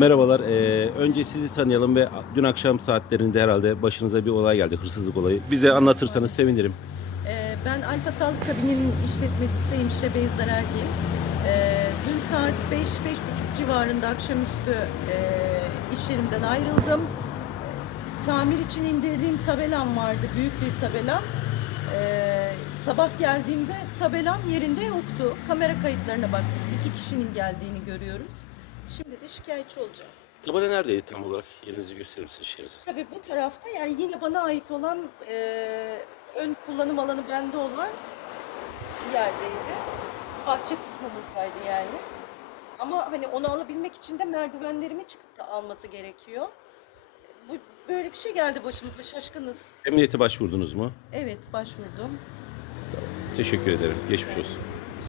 Merhabalar. Ee, önce sizi tanıyalım ve dün akşam saatlerinde herhalde başınıza bir olay geldi, hırsızlık olayı. Bize anlatırsanız sevinirim. Ee, Ben Alfa Sağlık Kabini'nin işletmecisi Hemşire Beyza Ergin. Ee, Dün saat 5-5.30 civarında akşamüstü e, iş yerimden ayrıldım. Tamir için indirdiğim tabelam vardı, büyük bir tabelam. Ee, Sabah geldiğimde tabelam yerinde yoktu. Kamera kayıtlarına baktık. İki kişinin geldiğini görüyoruz. Şimdi de şikayetçi olacağım. Tabela neredeydi tam olarak? Yerinizi gösterir misiniz şerinizi? Tabii bu tarafta yani yine bana ait olan e, ön kullanım alanı bende olan yerdeydi. Bahçe kısmımızdaydı yani. Ama hani onu alabilmek için de merdivenlerimi çıkıp da alması gerekiyor. Bu böyle bir şey geldi başımıza şaşkınız. Emniyete başvurdunuz mu? Evet başvurdum. Teşekkür ederim. Geçmiş olsun.